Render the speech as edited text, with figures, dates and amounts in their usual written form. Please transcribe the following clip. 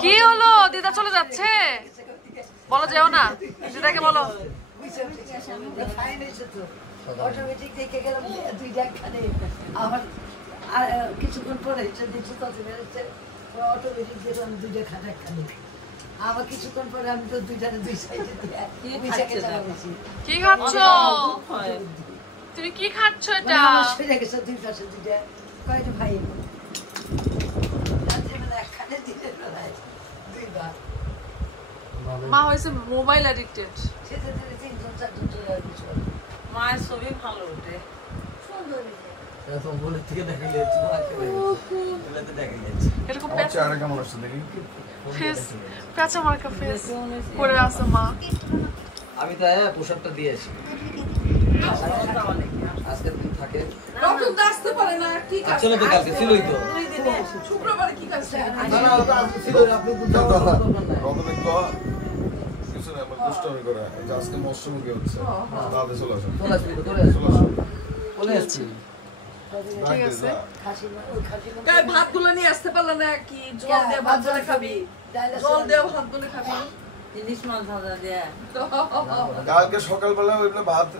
কি হলো দিদা চলে যাচ্ছে বলো যেও না দিদাকে বলো অটোমেটিক দেখে গেলাম দুইটা খানে আমার কিছুক্ষণ পরে দিচ্ছি তত বেরোচ্ছে অটোমেটিক দেখলাম দুইটা খানা খানে আবার কিছুক্ষণ পরে আমি তো দুইটারে দুই সাইডে কি খাচ্ছ তুমি কি খাচ্ছ এটা সেটা গেছে দুই পাশে দুইটা কয়টা ভাই একখানে দিলে দুইবার মা হয়েছে মোবাইল অ্যাডিক্টেড সেটা দিলে 3-4 চলে আসবে মায়ের ছবি ভালো ওঠে সুন্দর এরকম পেঁচা মার্কা ফেস করে আছে মা আমি তো পোশাকটা দিয়েছি আজকের দিন থাকে ডক্টর আসতে পারে না ঠিক আছে চলো তো কালকে ছিলই তো শুক্রবারে কি কাজ না না ওটা ছিল আপনি তো রতনে তো কিছু না আমার দুষ্টমি করে আজকে মৌসুমী হচ্ছে তাহলে চলে আসুন চলে আসবি তো চলে আসবি বলে আসছি ঠিক আছে গায়ে ভাতগুলো নিয়ে আসতে পারলে না কি জল দিয়ে ভাত ধরে খাবি জল দিয়ে ভাত ধরে খাবি ইলিশ মাছ ভাজা দেয়া কালকে সকালবেলা ওইগুলো ভাত